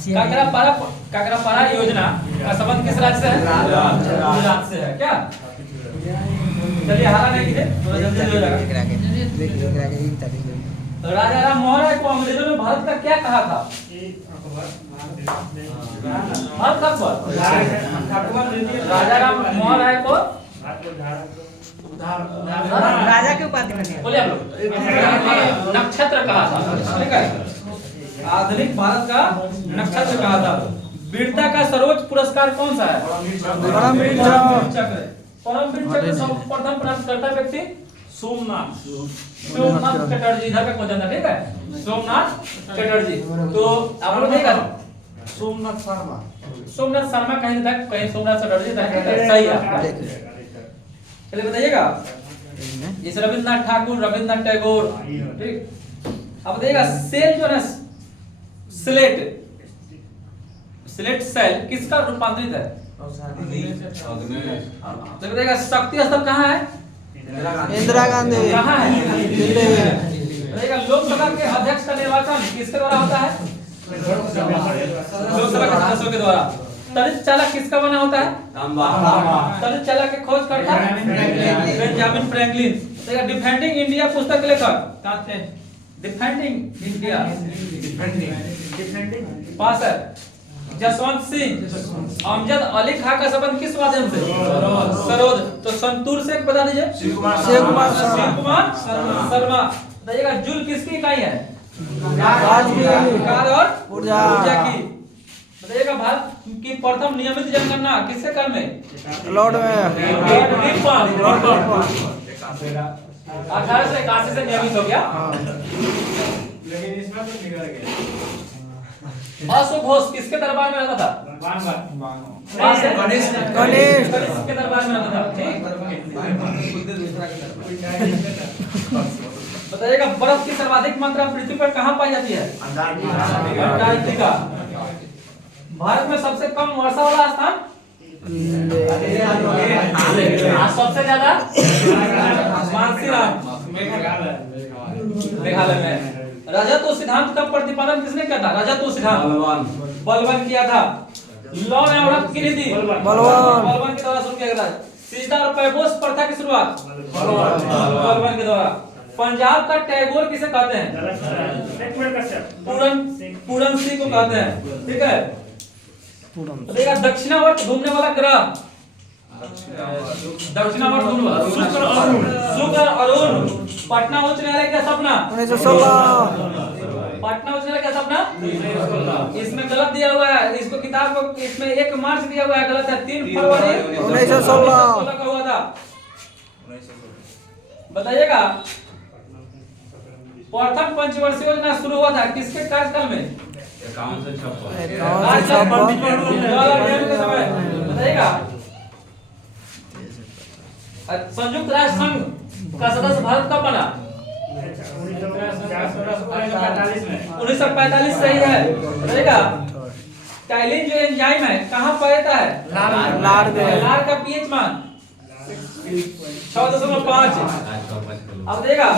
काकरापारा योजना का संबंध किस राज्य से है? गुजरात से है। क्या चलिए हारा नहीं कीजिए, थोड़ा जल्दी हो जाएगा। राजा राम मोहन राय को अंग्रेजों ने भारत का क्या कहा था? भारत अकबर। राजा राम मोहन राय को राजा के उपाधि में बोलिए आप लोग नक्षत्र कहा था। ठीक है, आधुनिक भारत का नक्षत्र कहा था। वीरता का सर्वोच्च पुरस्कार कौन सा है? परमवीर चक्र। परमवीर चक्र सर्वप्रथम प्राप्त करता व्यक्ति सोमनाथ चटर्जी। इधर का क्वेश्चन था। ठीक है, सोमनाथ चटर्जी। तो आप लोग देखा सोमनाथ शर्मा कहीं तक, कहीं सोमनाथ चटर्जी तक सही है। चलिए बताइएगा, जैसे रविंद्रनाथ ठाकुर, रविंद्रनाथ टैगोर। ठीक, अब बताइएगा सेल जो है स्लेट सेल किसका रूपांतरित है? तो बताइएगा शक्ति स्थल कहाँ है? इंदिरा गांधी। कहाँ है? बताइएगा लोकसभा के अध्यक्ष का निर्वाचन किसके द्वारा होता है? लोकसभा के सदस्यों के द्वारा। तड़ित चालक किसका बना होता है? तड़ित चालक के खोज करता बेंजामिन फ्रैंकलिन। देखिए डिफेंडिंग इंडिया पुस्तक के लेखक डिफेंडिंग इंडिया पास है जसवंत सिंह। अमजद अली खां का संबंध किस माध्यम से? सरोद। तो संतूर से बता दीजिए। शिव कुमार शर्मा। बताइएगा जूल किसकी इकाई है? कार और ऊर्जा की। बताइएगा भारत की प्रथम नियमित जनगणना किसके काल में? लॉर्ड में। 1881 से नियमित हो गया। लेकिन इसमें तो बिगड़ गया। अशोक घोष किसके दरबार में रहता था? गणेश के दरबार में रहता था। ठीक, बताइएगा बर्फ की सर्वाधिक मात्रा पृथ्वी पर कहाँ पाई जाती है? अंटार्कटिका। भारत में सबसे कम वर्षा वाला स्थान? सबसे ज्यादा मानसीराम मेघालय में। रजत सिद्धांत का प्रतिपादन किसने किया था? रजत सिद्धांत बलवान किया था। लॉ एंड ऑर्डर की नीति बलवान के द्वारा शुरू किया गया था। सीधा और पैबोस प्रथा की शुरुआत बलवान के द्वारा। पंजाब का टैगोर किसे कहते हैं? पूरन सिंह को कहते हैं। ठीक है, देखा दक्षिणावर्त घूमने वाला ग्रह दक्षिणावर्त घूमने वाला शुक्र अरुण। पटना उच्च न्यायालय का सपना 1916। पटना उच्च न्यायालय का सपना इसमें गलत दिया हुआ है। इसको किताब को इसमें 1 मार्च दिया हुआ है, गलत है। 3 फरवरी 1916 का हुआ था। बताइएगा प्रथम पंचवर्षीय योजना शुरू हुआ था किसके कार्यकाल में? बताइएगा संयुक्त राष्ट्र संघ का सदस्य भारत कब बना? 1945 सही है। बताइएगा टाइलिन जो एंजाइम है कहाँ पाया है? लार का पीएच मान 6.5। अब देखा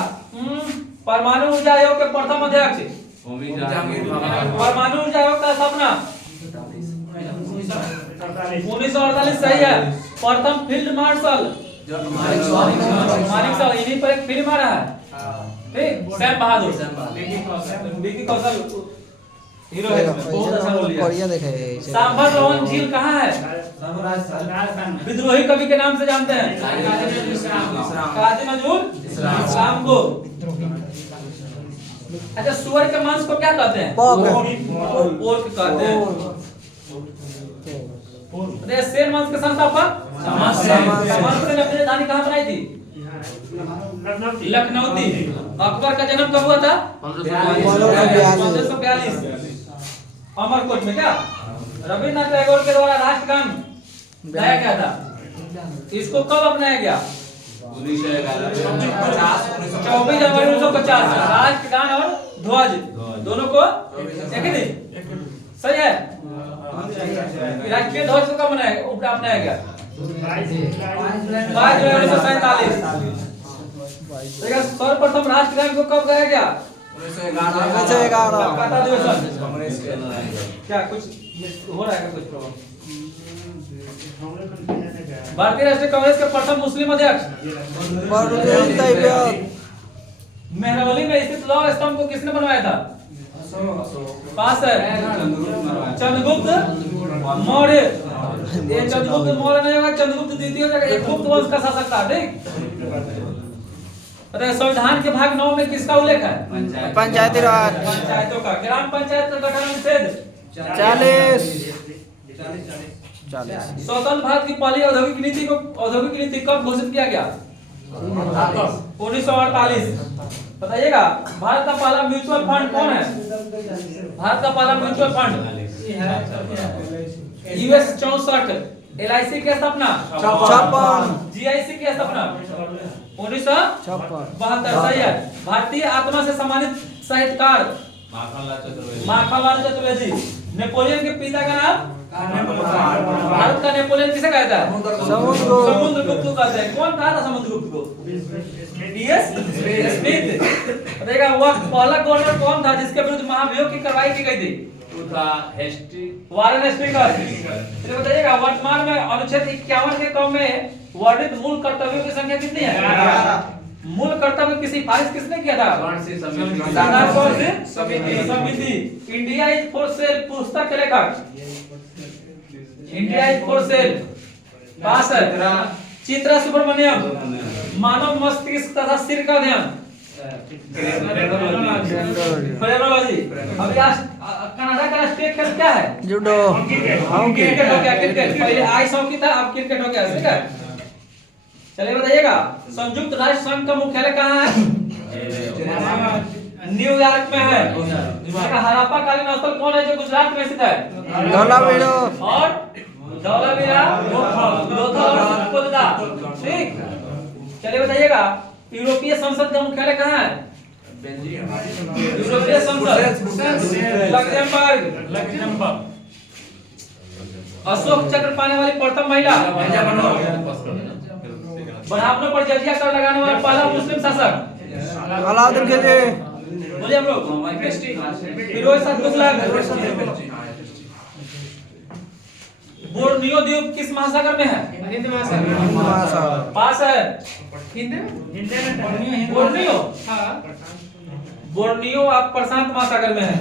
परमाणु ऊर्जा आयोग के प्रथम अध्यक्ष परमाणु ऊर्जा आयोग का स्थापना 1948 सही है। प्रथम फील्ड मार्शल मानिक साहब इन्हीं पर एक फिल्म आ रहा है। ठीक, सैम बहादुर विकी कौशल हीरो है, बहुत अच्छा रोल लिया। सांभर लोहन झील कहाँ है? विद्रोही कवि के नाम से जानते हैं काजी नजरुल इस्लाम को। अच्छा सुअर के मांस को क्या कहते हैं? पोर्क कहते हैं। शेर मांस के संस्थापक अपनी राजधानी कहाँ बनाई थी? लखनऊ थी। अकबर का जन्म कब हुआ था? 1542 अमरकोट में। क्या रविंद्रनाथ टैगोर के द्वारा राष्ट्रगान गाया गया था? इसको कब अपनाया गया? 24 जनवरी 1950। राष्ट्रगान और ध्वज दोनों को एक ही दिन सही है। राष्ट्रीय ध्वज को कब अपनाया गया? 22 जनवरी 1947। सर्वप्रथम राष्ट्रगान को कब गाया गया? 1911 कोलकाता अधिवेशन क्या कुछ हो रहा है कुछ प्रॉब्लम? भारतीय राष्ट्रीय कांग्रेस के प्रथम मुस्लिम अध्यक्ष बदरुद्दीन तैयब मेहरौली में स्थित लौह स्तंभ को किसने बनवाया था? पास है चंद्रगुप्त मौर्य। ये चंद्रगुप्त मौर्य नहीं होगा, चंद्रगुप्त द्वितीय हो जाएगा। एक गुप्त वंश का शासक था, ठीक। बताइए संविधान के भाग 9 में किसका उल्लेख है? पंचायती राज पंचायतों का। ग्राम पंचायत का गठन अनुच्छेद 40 स्वतंत्र भारत की पहली औद्योगिक नीति कब घोषित किया गया? 1948। बताइएगा भारत का पहला म्यूचुअल फंड कौन है? भारत का पहला म्यूचुअल फंड US 64। LIC की स्थापना 56 GIC की स्थापना 1972। सही है। भारतीय आत्मा से सम्मानित साहित्यकार माखनलाल चतुर्वेदी। नेपोलियन के पिता का नाम? भारत का नेपोलियन किसे कहता है? समुद्रगुप्त को कहते हैं। कौन कहा था समुद्रगुप्त को? DS Smith. बताइएगा वह पहला गवर्नर कौन था जिसके विरुद्ध महाभियोग की कार्रवाई की गई थी? Warren Hastings. फिर बताइएगा वर्तमान में अनुच्छेद 51 के क्रम में वर्णित मूल कर्तव्यों की संख्या कितनी है? मूल कर्तव्य की सिफारिश किसने किया था? समिति। इंडिया इज फॉर सेल पुस्तक के लेखक? इंडिया इज फॉर सेल पास है। चित्रा सुब्रमण्यम। मानव मस्तिष्क तथा सिर का अध्ययन फ्रेनोलॉजी। अभी आज कनाडा का राष्ट्रीय खेल क्या है? जूडो क्रिकेट हो गया। क्रिकेट पहले आइस हॉकी था, अब क्रिकेट हो गया, ठीक है। चलिए बताइएगा संयुक्त राष्ट्र संघ का मुख्यालय कहाँ है? न्यूयॉर्क में है। हड़प्पा कालीन स्थल कौन है जो गुजरात में स्थित है? धौलावीरा और धौलावीरा लोथल कोलकाता, ठीक। चलिए बताइएगा यूरोपीय संसद का मुख्यालय कहाँ है? यूरोपीय संसद लक्जमबर्ग। अशोक चक्र पाने वाली प्रथम महिला? ब्राह्मणों पर जजिया कर लगाने वाला पहला मुस्लिम शासक? अलाउद्दीन खिलजी बोलिए हम लोग। फिरोज शाह तुगलक। बोर्नियो द्वीप किस महासागर में है? हिंद महासागर। पास है। बोर्नियो बोर्नियो आप प्रशांत महासागर में है।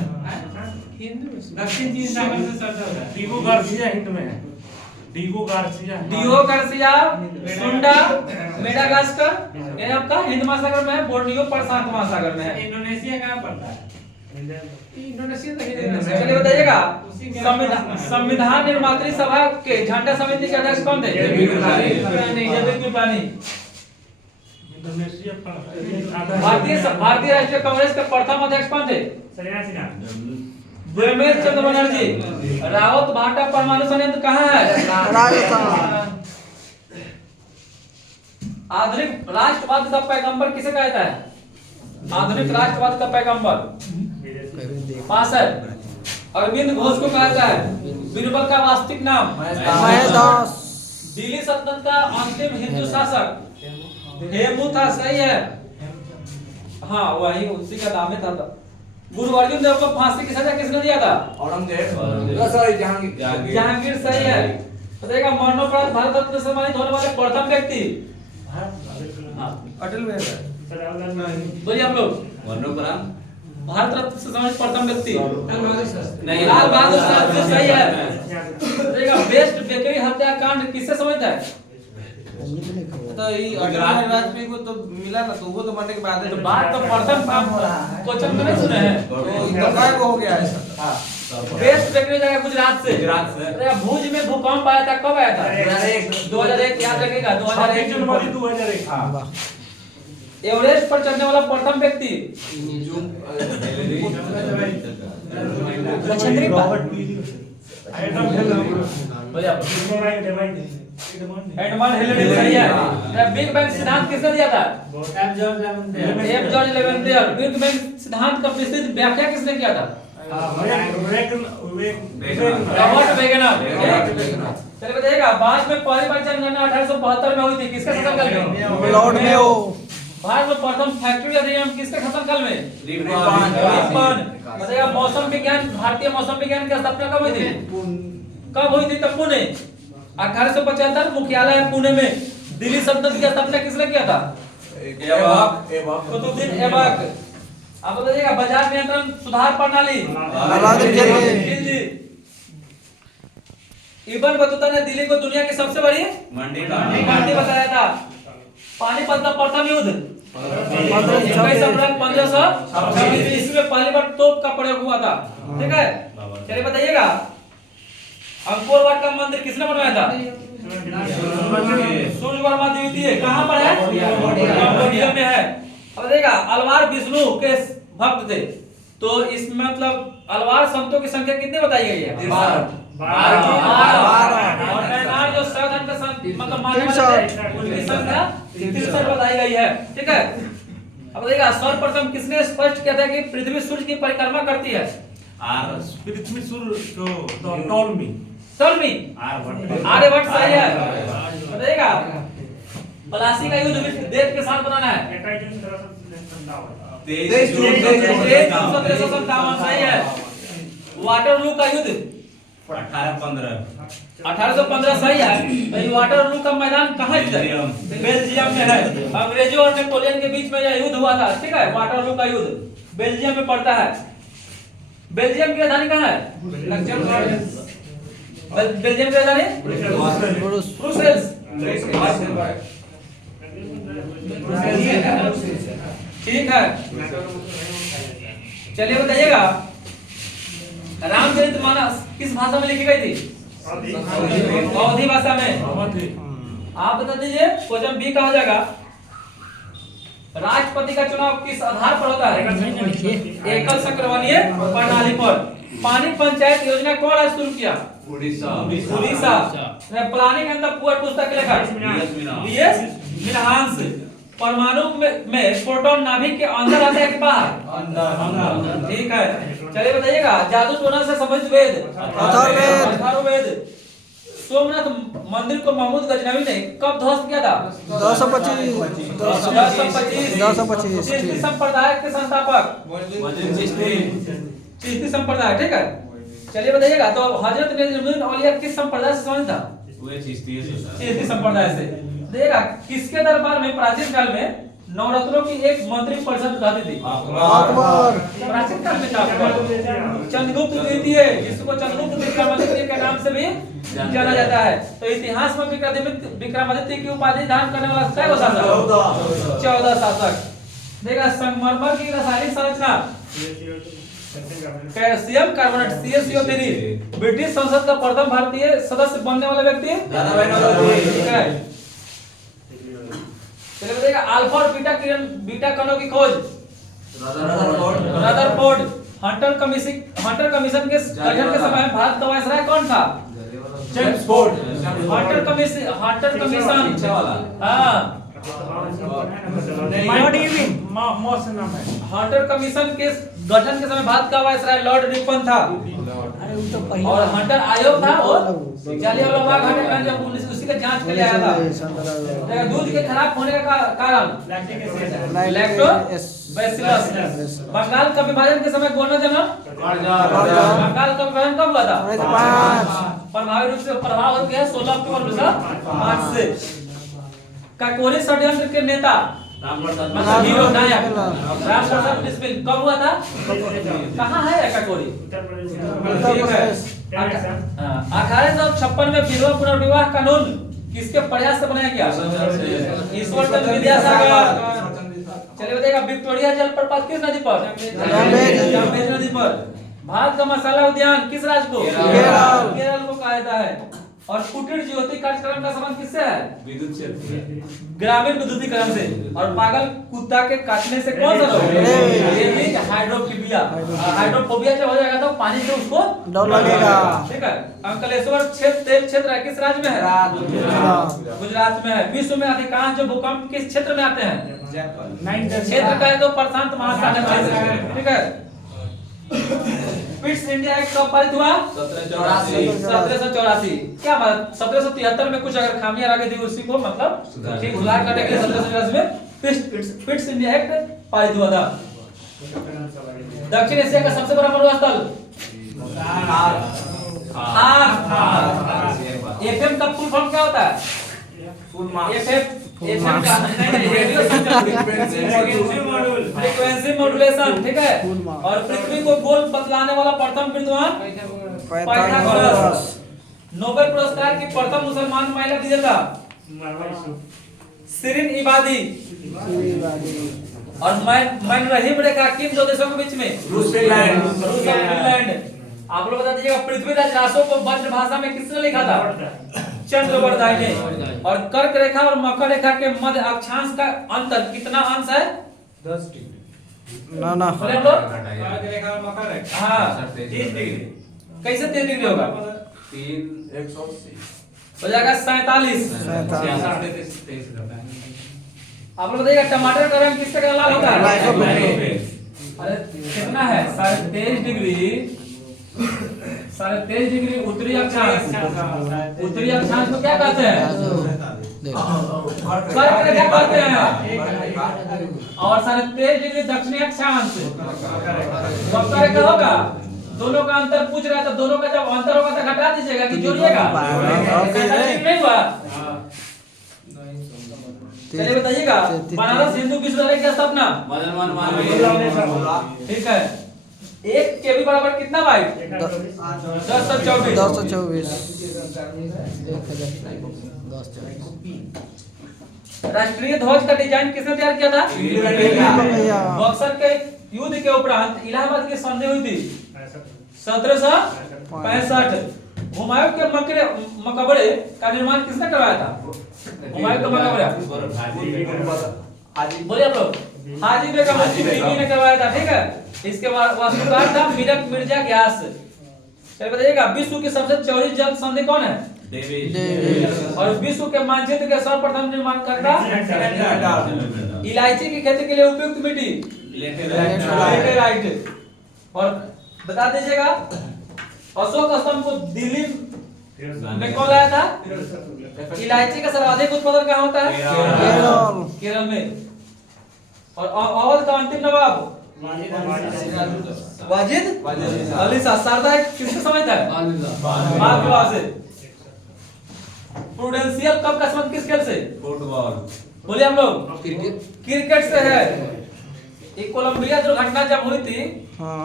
दक्षिण चीन सागर से सटा है। डीगो गार्सिया हिंद में है। डीगो गार्सिया सुंडा मेडागास्कर ये आपका हिंद महासागर में है। बोर्नियो प्रशांत महासागर में है। इंडोनेशिया कहाँ पड़ता है? इंडोनेशिया तो चलिए बताइएगा संविधान निर्मात्री सभा के झंडा समिति के अध्यक्ष कौन थे? जेबी कृपलानी। भारतीय राष्ट्रीय कांग्रेस के प्रथम अध्यक्ष कौन थे? ब्रह्मेश चंद्र बनर्जी। रावत भाटा परमाणु संयंत्र कहाँ है? राजस्थान। आधुनिक राष्ट्रवाद का पैगंबर किसे कहता है? आधुनिक राष्ट्रवाद का पैगंबर पास है। अरविंद घोष को कहता है। बीरबल का वास्तविक नाम? महेशदास। दिल्ली सल्तनत का अंतिम हिंदू शासक हेमू था, सही है। हाँ वही उसी का नाम था। गुरु अर्जुन देव को फांसी की सजा किसने दिया था? जहांगीर, सही है। बताइएगा मरणोपरांत भारत रत्न से सम्मानित होने वाले प्रथम व्यक्ति? अटल बिहारी। बोलिए हम लोग। भारत रत्न से सम्मानित प्रथम व्यक्ति लाल बहादुर शास्त्री, सही है। बताइएगा बेस्ट बेकरी हत्याकांड किससे समझता है? तो ये अटल वाजपेयी को तो मिला ना, तो वो तो मरने के बाद तो बात तो प्रथम क्वेश्चन तो नहीं सुने हैं। तो इतना को हो गया ऐसा। बेस्ट बेकरी जगह गुजरात से। अरे भुज में भूकंप आया था, कब आया था? 2001 याद रखिएगा। 2001 जनवरी 2001। एवरेस्ट पर चढ़ने वाला प्रथम व्यक्ति? एडमंड हिलेरी, सही है। बिग बैंग सिद्धांत किसने दिया था? एफ जॉर्ज लेवेंथियर। बिग बैंग सिद्धांत का विस्तृत व्याख्या किसने किया था? Robert Wegner. चलिए बताइएगा बाद में पहली बार जनगणना 1872 में हुई थी, किसके शासनकाल में? Lord Mayo. भारत में प्रथम फैक्ट्री अधिनियम किसके शासनकाल में? रिपन। बताइएगा मौसम विज्ञान, भारतीय मौसम विज्ञान की स्थापना कब हुई थी? कब हुई थी? तब पुणे 1875 मुख्यालय है पुणे में। दिल्ली सल्तनत की स्थापना किसने किया था? कुतुबुद्दीन ऐबक। अब बताइएगा बाजार नियंत्रण सुधार प्रणाली अलाउद्दीन खिलजी। इब्न बतूता ने दिल्ली को दुनिया की सबसे बड़ी मंडी बताया था। पानीपत का प्रथम युद्ध 21 अप्रैल 1526 ईस्वी में पहली बार तोप का प्रयोग हुआ था। ठीक है, चलिए बताइएगा अंकोर वाट का मंदिर किसने बनवाया था? सूर्य वर्मा द्वितीय। कहाँ पर है? कंबोडिया में है। अब देखिएगा अलवार विष्णु के भक्त थे, तो इसमें मतलब अलवार संतों की संख्या कितनी बताई गई है? 12। और नैनार जो साधन के संत मतलब माने जाते उनकी संख्या 63 बताई गई है। ठीक है, अब देखिएगा सर्वप्रथम किसने स्पष्ट किया था कि पृथ्वी सूर्य की परिक्रमा करती है? पृथ्वी सूर्य टॉलमी आर्यभट्ट सही है। बताइएगा प्लासी का युद्ध विश्व देश के साथ बनाना है 23 जून 1757 सही है। वाटरलू का युद्ध 1815 सही है। भाई वाटरलू का मैदान कहाँ है? बेल्जियम में है। अंग्रेजों और नेपोलियन के बीच में यह युद्ध हुआ था। ठीक है, वाटरलू का युद्ध बेल्जियम में पड़ता है। बेल्जियम की राजधानी कहाँ है? बेल्जियम की राजधानी ब्रुसेल्स। ठीक है, चलिए बताइएगा रामचरितमानस किस भाषा में लिखी गई थी? अवधी भाषा में। आप बता दीजिए क्वेश्चन बी कहा जाएगा राष्ट्रपति का चुनाव किस आधार पर होता है? एकल संक्रमणीय प्रणाली पर। पानी पंचायत योजना कौन आज शुरू किया? Orissa. Planning and the poor पुस्तक के लेखक बीएस मिनहास। परमाणु में प्रोटॉन नाभिक के अंदर आता है कि बाहर? ठीक है, चलिए बताइएगा जादू टोना से संबंधित वेद अथर्ववेद। सोमनाथ मंदिर को महमूद गजनवी ने कब ध्वस्त किया था? 225 चिश्ती संप्रदाय के संस्थापक चिश्ती संप्रदाय। ठीक है, चलिए बताइएगा तो हजरत निजामुद्दीन औलिया किस संप्रदाय से संबंधित था? चिश्ती संप्रदाय से। देखिएगा किसके दरबार में प्राचीन काल में नवरत्नों की एक मंत्री परिषद रहती थी? अकबर। प्राचीन काल में था अकबर। चंद्रगुप्त द्वितीय जिसको चंद्रगुप्त विक्रमादित्य के नाम से भी जाना जाता है। तो इतिहास में विक्रमादित्य की उपाधि धारण करने वाला कौन शासक? 14 शासक। देखा संगमरमर की रासायनिक संरचना कैल्शियम कार्बोनेट CaCO3। ब्रिटिश संसद का प्रथम भारतीय सदस्य बनने वाला व्यक्ति? चलिए बताइएगा अल्फा और बीटा कणों की खोज रदरफोर्ड। हंटर कमीशन के गठन के समय भारत का वायसराय कौन था? James Ford. हंटर कमीशन हाँ हंटर कमीशन के गठन के समय भारत का वायसराय लॉर्ड रिपन था। और हंटर आयोग था वो जालियांवाला बाग हत्याकांड जब पुलिस उसी का जांच के लिए आया था। दूध के खराब होने का कारण लैक्टोबैसिलस। बंगाल का विभाजन के समय गवर्नर जनरल बंगाल का विभाजन कब हुआ था? प्रभावी रूप से प्रभाव हो गया 16 अक्टूबर 1905 से। काकोरी षड्यंत्र के नेता हीरो नायक रामप्रसाद बिस्मिल कब हुआ था? कहाँ है काकोरी? 1856 में विधवा पुनर्विवाह कानून किसके प्रयास से बनाया गया? ईश्वर चंद्र विद्यासागर। चलिए बताइएगा विक्टोरिया जलप्रपात किस नदी पर? जाम्बेज नदी पर। भारत का मसाला उद्यान किस राज्य को? केरल को कहा जाता है। और कुटीर ज्योति कार्यक्रम का संबंध किससे है? विद्युत से, ग्रामीण विद्युतीकरण से। और पागल कुत्ता के काटने से कौन सा रोग? ये भी हाइड्रोफोबिया। हाइड्रोफोबिया जब हो जाएगा तो पानी से उसको डर लगेगा। ठीक है, अंकलेश्वर तेल क्षेत्र किस राज्य में है? गुजरात में है। विश्व में अधिकांश जो भूकंप किस क्षेत्र में आते हैं? क्षेत्र का है तो प्रशांत महासागर क्षेत्र। ठीक है, पिट्स इंडिया एक्ट कब पारित हुआ? 1784। क्या बात 1773 में कुछ अगर खामियां रह गई थी उसी को मतलब ठीक सुधार करने के लिए 1784 में फिट्स इन द एक्ट पारिद्वादा। दक्षिण एशिया का सबसे बड़ा मरुस्थल एफएम का फुल फॉर्म क्या होता है? एफएम का रेडियो फ्रीक्वेंसी मॉड्यूलेशन, ठीक है। और पृथ्वी को गोल बतलाने वाला प्रथम विद्वान पाइथागोरस। नोबेल पुरस्कार की प्रथम मुसलमान महिला विजेता शिरीन इबादी। और मैन रहीम रेखा किन दो देशों के बीच में? रूस और फिनलैंड। आप लोग बता दीजिएगा पृथ्वीराज रासो को ब्रज भाषा में किसने लिखा था? चंद्रवर्धाई ने। और कर्क रेखा और मकर रेखा के मध्य अक्षांश का अंतर कितना अंश है? 10 डिग्री। ना बोले हम लोग? कर्क रेखा और मकर रेखा हाँ 30 डिग्री। कैसे 30 डिग्री होगा? 180 हो जाएगा 47। आप लोग देखिए टमाटर का रंग किससे का लाल होता है? अरे कितना है? 23.5 डिग्री। 23.5 डिग्री उत्तरी अक्षांश। उत्तरी अक्षांश को क्या कहते हैं? कर्क रेखा कहते हैं। और 23.5 डिग्री दक्षिणी अक्षांश वक्र रेखा होगा। दोनों का अंतर पूछ रहा है तो दोनों का जब अंतर होगा तो घटा दीजिएगा कि जोड़िएगा? नहीं हुआ। चलिए बताइएगा बनारस हिंदू विश्वविद्यालय की स्थापना? ठीक है। 1 केबी बराबर कितना बाइट? 1024। 1024। राष्ट्रीय ध्वज का डिजाइन किसने तैयार किया था? बक्सर के युद्ध के उपरांत इलाहाबाद की संधि हुई थी 1765। हुमायूं के मकबरे का निर्माण किसने करवाया था? हुमायूं का मकबरा बोलिए आप लोग। हाजी बेगम बीबी ने करवाया था, ठीक है। इसके बाद वास्तुकार था मीरक मिर्जा ग्यास। चलिए बताइएगा विश्व की सबसे चौड़ी जल संधि कौन है? और विश्व के मानचित्र के सर्वप्रथम निर्माणकर्ता? इलायची की खेती के लिए उपयुक्त मिट्टी? लैटेराइट। और बता दीजिएगा अशोक स्तंभ को दिल्ली में कौन लाया था? इलायची का सर्वाधिक उत्पादन कहाँ होता है? केरल में। और अवध का अंतिम नवाब? वाजिद अली शाह। शारदा किसके समय था? बाल विवाह से। प्रूडेंशियल कप का संबंध किस खेल से? फुटबॉल। बोलिए हम लोग। क्रिकेट से है। एक कोलंबिया दुर्घटना जब हुई थी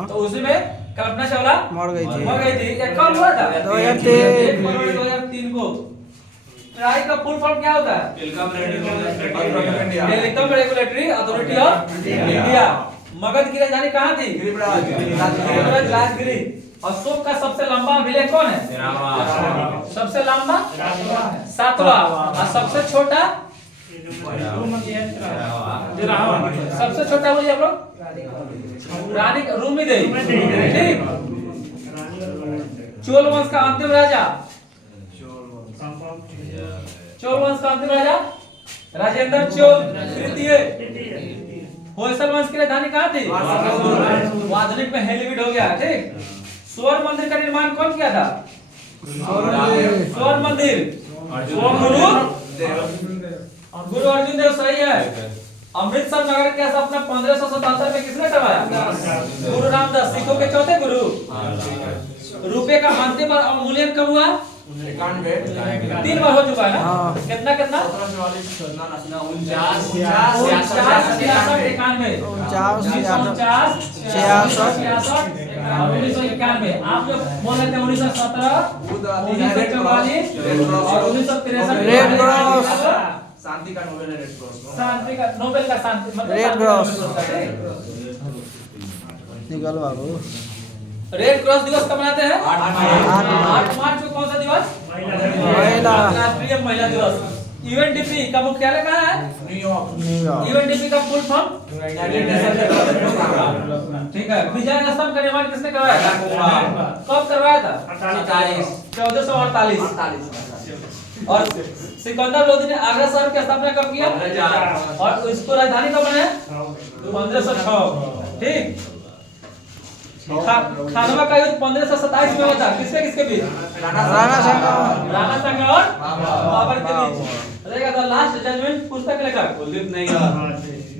तो उसी में कल्पना चावला मर गई थी। ये कब हुआ था? 2003 2003 को। ट्राई का फुल फॉर्म क्या होता है? Telecom regulatory authority of India. Magadh की राजधानी कहाँ थी? राजगिरी। अशोक का सबसे लंबा अभिलेख कौन है? सबसे लंबा 7वां। और सबसे छोटा? सबसे छोटा बोलिए आप लोग। रानी रूमी देवी, ठीक। चोल वंश का अंतिम राजा? चोल वंश का अंतिम राजा राजेंद्र चोल तृतीय। होयसल वंश की राजधानी कहाँ थी? आधुनिक में हेलीवीड हो गया, ठीक। स्वर्ण मंदिर का निर्माण कौन किया था? स्वर्ण मंदिर गुरु अर्जुन देव, सही है। अमृतसर नगर की स्थापना 1577 में किसने करवाया? गुरु रामदास, सिखों के चौथे गुरु। रुपए का अंतिम बार अवमूल्यन कब हुआ? 3 बार हो चुका है ना? कितना कितना? 49, 1991। आप लोग बोल रहे थे 1917, 1944 और 1963। Red cross. शांति का नोबेल है। Red cross. शांति का नोबेल का शांति मतलब रेड क्रॉस। निकल बाबू। रेड क्रॉस दिवस कब मनाते हैं? 8 मार्च को। कौन सा दिवस? महिला। राष्ट्रीय महिला दिवस। यूएनडीपी का मुख्यालय कहाँ है? न्यूयॉर्क। यूएनडीपी का फुल फॉर्म? ठीक है। विजय स्तंभ का निर्माण किसने करवाया था? कब करवाया था? 1448। और सिकंदर लोदी ने आगरा शहर की स्थापना कब किया? और इसको राजधानी कब बनाया? 1506, ठीक। खानवा का युद्ध 1527 में होता किसके किसके बीच? राणा संघ राणा संघ और बाबर के बीच। रहेगा द लास्ट जजमेंट पुस्तक लेखक कुलदीप नहीं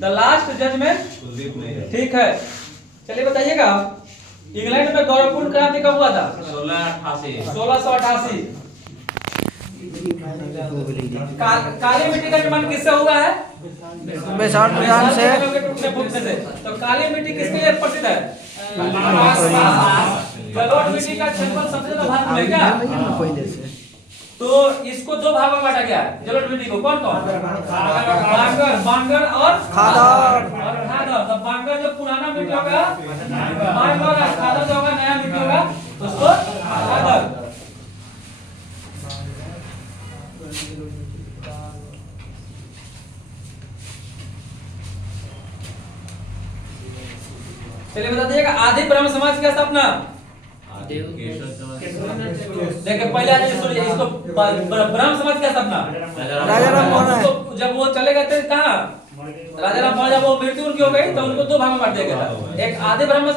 द लास्ट जजमेंट। कुलदीप नहीं ठीक है, चलिए बताइएगा इंग्लैंड में गौरवपूर्ण क्रांति कब हुआ था? 1688। काली मिट्टी का निर्माण किससे हुआ है? बेसार प्रधान से तो काली मिट्टी किसके लिए प्रसिद्ध है? जलोढ़ मिट्टी का क्षेत्रफल सबसे ज्यादा भारत में क्या? पहले से तो इसको दो भागों में बांटा गया है जलोढ़ मिट्टी को। कौन कौन? बांगर और खादर। तो बांगर जो पुराना मिट्टी होगा, बांगर और खादर जो होगा नया मिट्टी होगा उसको खादर। चलिए बता दीजिएगा आदि ब्रह्म समाज की स्थापना। देखिए पहले आज सुनिए इसको ब्रह्म समाज की स्थापना राजा राम मोहन है। जब वो चले गए थे कहाँ? राजा राम मोहन जब वो मृत्यु उनकी हो गई तो उनको दो भाग में बांट दिया गया था, एक आदि ब्रह्म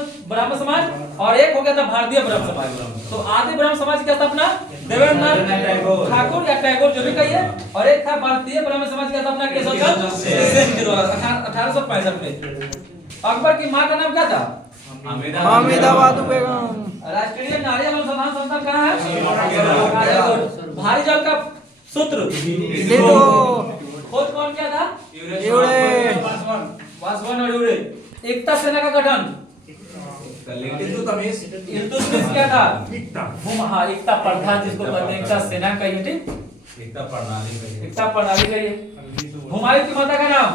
समाज और एक हो गया था भारतीय ब्रह्म समाज। तो आदि ब्रह्म समाज की स्थापना देवेंद्रनाथ ठाकुर या टैगोर जो भी कहिए, और एक था भारतीय ब्रह्म समाज की स्थापना केशवचंद्र सेन के द्वारा 1865 में। अकबर की मां का नाम क्या था? हमीदाबाद बेगम। राष्ट्रीय नारी अनुसंधान संस्थान कहाँ है? भारी जल का सूत्र खोज कौन किया था? वासवन और यूरे। एकता सेना का गठन इल्तुतमिश क्या था? हाँ एकता प्रधान जिसको कहते हैं, एकता सेना का ये ठीक एकता प्रणाली का ये। हुमायूं की माता का नाम?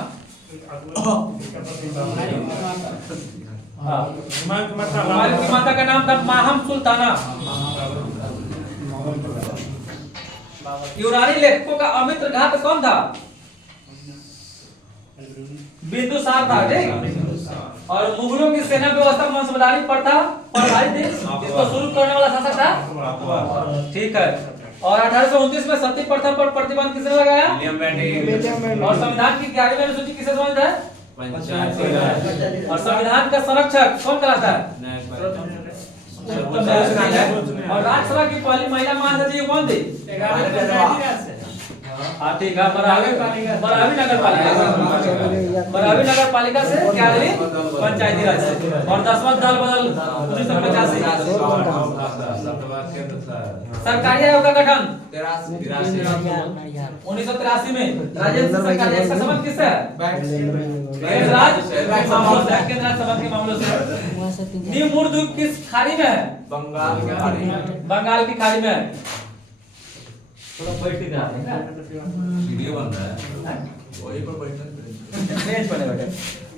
हुमायूं की माता का नाम था माहम सुल्ताना। यूनानी लेखकों का अमित्र घात कौन था? बिंदुसार था ठीक। और मुगलों की सेना व्यवस्था वंशवादी प्रथा प्रभावित थी, इसको शुरू करने वाला शासक था ठीक है। और 1829 में सती प्रथा पर प्रतिबंध किसने लगाया? और संविधान की 11वीं अनुसूची किससे संबंधित है? और संविधान का संरक्षक कौन कराता है? और राज्यसभा की पहली महिला महासचिव कौन थी? ठीक है, बरावी नगर पालिका से 11वीं पंचायती राज से। और 10वां दल बदल 1985। सरकारी आयोग का गठन 1983 में। राजेंद्र सरकारी आयोग का संबंध किससे है? केंद्र राज संबंध के मामलों से। नीम द्वीप किस खाड़ी में है? बंगाल की खाड़ी में है। थोड़ा बैठ के वीडियो बन रहा है वही पर बैठे।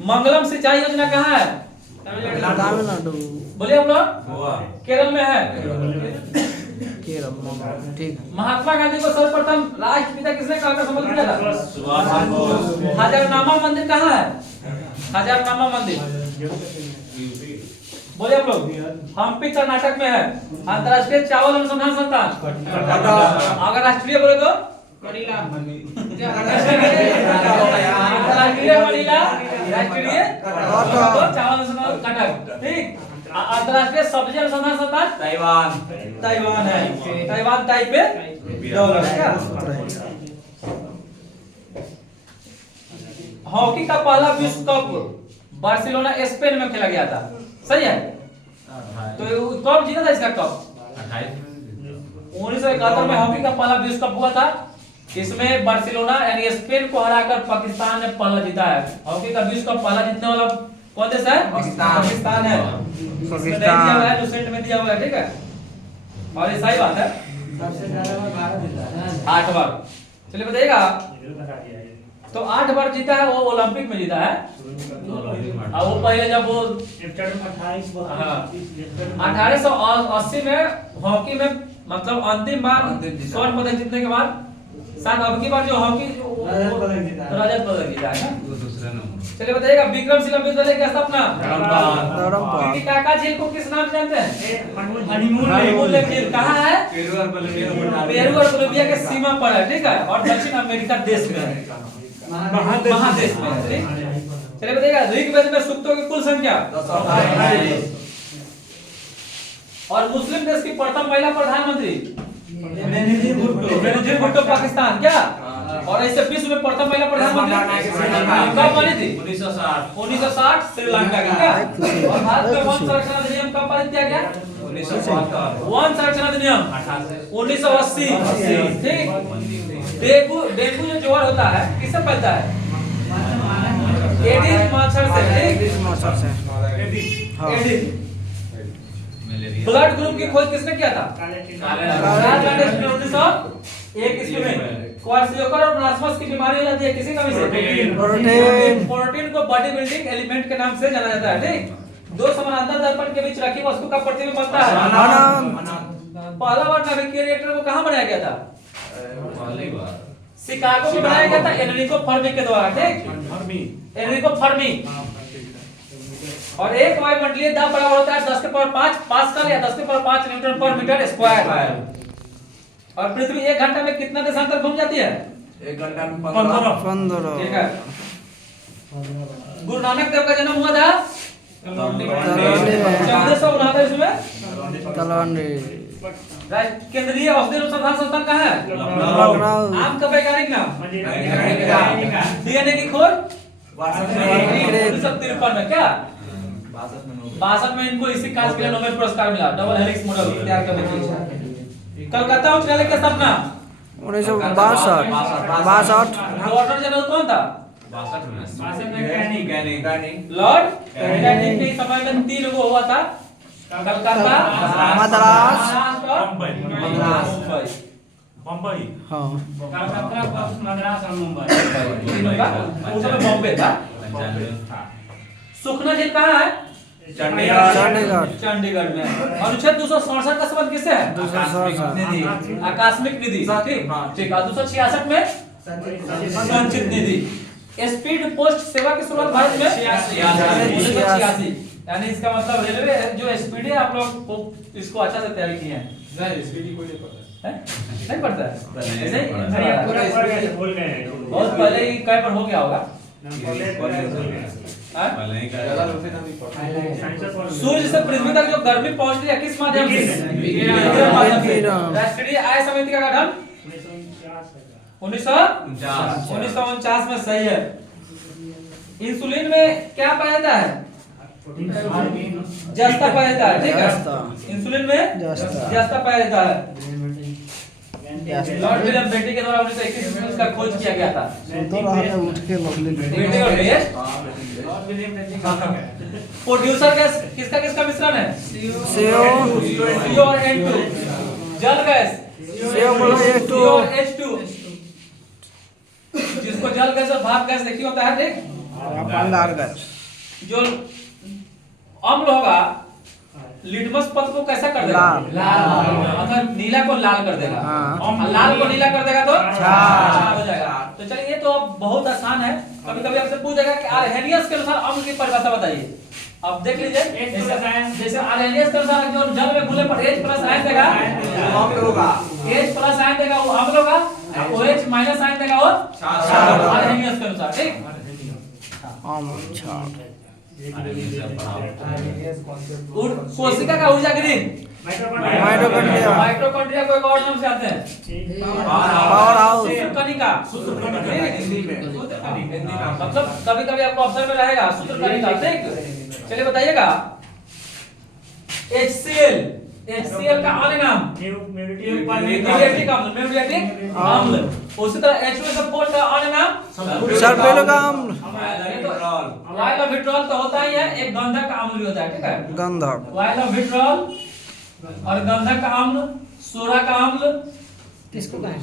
मंगलम सिंचाई योजना कहाँ है? तमिलनाडु। बोलिए हम लोग केरल में है। केरल ठीक। महात्मा गांधी को सर्वप्रथम राष्ट्रपिता किसने कहा संबोधित किया था? हजारनामा मंदिर कहाँ है? हजारनामा मंदिर बोलिए हम लोग हम्पी कर्नाटक में है। अंतरराष्ट्रीय चावल अनुसंधान संस्थान अगर राष्ट्रीय बोले तो अंतरराष्ट्रीय वनीला, राष्ट्रीय चावल अनुसंधान कटक ठीक। अंतरराष्ट्रीय सब्जी अनुसंधान संस्थान ताइवान है। ताइवान ताइपे क्या? हॉकी का पहला विश्व कप बार्सिलोना स्पेन में खेला गया था, सही है। तो कब जीता था इसका कप? 1971 में हॉकी का पहला विश्व कप हुआ था। इसमें बार्सिलोना यानी स्पेन को हराकर पाकिस्तान ने पहला जीता है। हॉकी का विश्व कप पहला जीतने वाला कौन देश है? पाकिस्तान है। इसमें दिया हुआ है, लूसेंट में दिया हुआ है ठीक है। और ये सही बात है। 8 बार। चलिए बताइएगा तो 8 बार जीता है वो, ओलंपिक में जीता है। और वो पहले जब वो 1880 में हॉकी में मतलब अंतिम बार स्वर्ण पदक जीतने के बाद साथ अब की बार जो हॉकी रजत पदक जीता है। चलिए बताइएगा विक्रमशिला विश्वविद्यालय की स्थापना काका झील को किस नाम जानते हैं? हनीमून लेक झील कहाँ है? पेरू और कोलंबिया के सीमा पर है ठीक है। और दक्षिण अमेरिका देश में है, महादेश में है ठीक। चलिए बताइएगा ऋग्वेद में सूक्तों की कुल संख्या और मुस्लिम देश की प्रथम महिला प्रधानमंत्री बेनजीर भुट्टो पाकिस्तान क्या? और ऐसे विश्व में प्रथम महिला प्रधानमंत्री कब बनी थी? 1960 श्रीलंका की क्या? और भारत में वन संरक्षण अधिनियम कब पारित किया गया? 1972। वन संरक्षण अधिनियम 1980। ठीक। डेंगू जो ज्वर होता है किससे फैलता है? एडिस मच्छर से। एडिस मच्छर से। हाँ। एडिस। ब्लड ग्रुप की खोज किसने किया था? ईस्वी में। क्वार्सियोकर और ब्लास्मस की बीमारी हो जाती है किसी कमी से? प्रोटीन को बॉडी बिल्डिंग एलिमेंट के नाम से जाना जाता है। ठीक। दो समानांतर दर्पण के बीच रखी वस्तु का प्रतिबिंब बनता है। पहला बार नाभिकीय रिएक्टर को कहां बनाया गया था? शिकागो में बनाया गया था एनरिको फर्मी के द्वारा। ठीक। Enrico Fermi. और एक वायुमंडलीय दाब बराबर होता है 10 के पावर 5 पास्कल या 10 के पावर 5 न्यूटन पर मीटर स्क्वायर। और पृथ्वी 1 घंटे में कितना देशांतर घूम जाती है? 1 घंटा में 15। ठीक है। गुरु नानक देव का जन्म हुआ था 1459 में तलवंडी। केंद्रीय औषधि अनुसंधान संस्थान कहाँ है? लखनऊ। आम का वैज्ञानिक नाम? डीएनए की खोज 1953 में क्या? 62 में इनको इसी कार्य के लिए नोबेल पुरस्कार मिला। डबल हेलिक्स मॉडल तैयार करने के लिए। कलकत्ता उच्च न्यायालय की स्थापना 1962। गवर्नर जनरल कौन था? 62 में लॉर्ड कैनिंग के समय में 3 गो हुआ था। कलकत्ता, मद्रास, और बम्बई। हाँ। कलकत्ता, मद्रास और मुंबई। तीनों का उस समय बॉम्बे था। सुखना झील कहाँ है? चंडीगढ़। चंडीगढ़ में। अनुच्छेद 267 का संबंध किससे है? 267। आकस्मिक निधि। ठीक। ठीक। 266 में संचित निधि। स्पीड पोस्ट सेवा की शुरुआत भारत में 1986। यानी इसका मतलब रेलवे जो स्पीड है आप लोग को इसको अच्छा से तैयारी किए हैं। स्पीड कोई नहीं पता है। नहीं पढ़ता है? ऐसे ही पूरा पढ़ गए बोल गए। बहुत पहले ही कई पर हो गया होगा। सूर्य से पृथ्वी तक जो गर्मी पहुंचती है किस माध्यम से? राष्ट्रीय आय समिति का गठन 1949 में। सही है। इंसुलिन में क्या पाया जाता है? जस्ता पाया जाता है। ठीक है। इंसुलिन में जस्ता पाया जाता है। लॉर्ड विलियम बेंटी के द्वारा 1921 में इसका खोज किया गया था। उठ के बेंटी और बेंटी। प्रोड्यूसर गैस किसका किसका मिश्रण है? CO और N2। जल गैस CO और H2। जिसको जल गैस और भाप गैस देखी होता है। ठीक। जो अम्ल होगा लिटमस पथ को कैसा कर देगा? लाल। अगर नीला को लाल कर देगा और लाल को नीला कर देगा तो हो जाएगा। तो चलिए ये तो अब बहुत आसान है। कभी कभी आपसे पूछेगा कि आर्हेनियस के अनुसार अम्ल की परिभाषा बताइए। अब देख लीजिए जैसे आर्हेनियस के अनुसार जो जल में घुले पर H+ आयन देगा अम्ल होगा। H+ आयन देगा वो अम्ल होगा। OH- आयन देगा वो क्षार। आर्हेनियस के अनुसार। ठीक। कोशिका का ऊर्जा ग्रिड माइटोकॉन्ड्रिया को एक और नाम से आते हैं पावर हाउस। सूत्रकणिका। मतलब कभी कभी आपको ऑप्शन में रहेगा सूत्रकणिका। ठीक। चलिए बताइएगा HCl का अन्य नाम म्यूरिएटिक अम्ल। उसी तरह H2SO4 का अन्य नाम सल्फ्यूरिक अम्ल। वायलोविट्रॉल तो होता ही है। एक गंधक अम्ल भी होता है। ठीक है। गंधक। वायलोविट्रॉल और गंधक अम्ल, सोरा का अम्ल किसको कहें?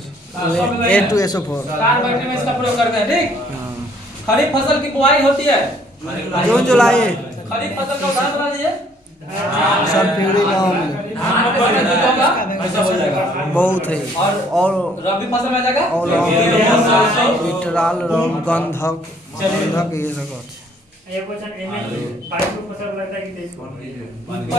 A2SO4। कार्बोनेट में इसका प्रयोग करते हैं। ठीक। खरीफ फसल की बुआई होती है जून जुलाई। खरीफ फसल का उदाहरण बता दीजिए। सल्फ्यूरिक अम्ल बहुत है। और रबी फसल में जाएगा विट्राल गंधक ये सब। एक क्वेश्चन एमएल 22 को पता लगता है कि 23 को। पहले तो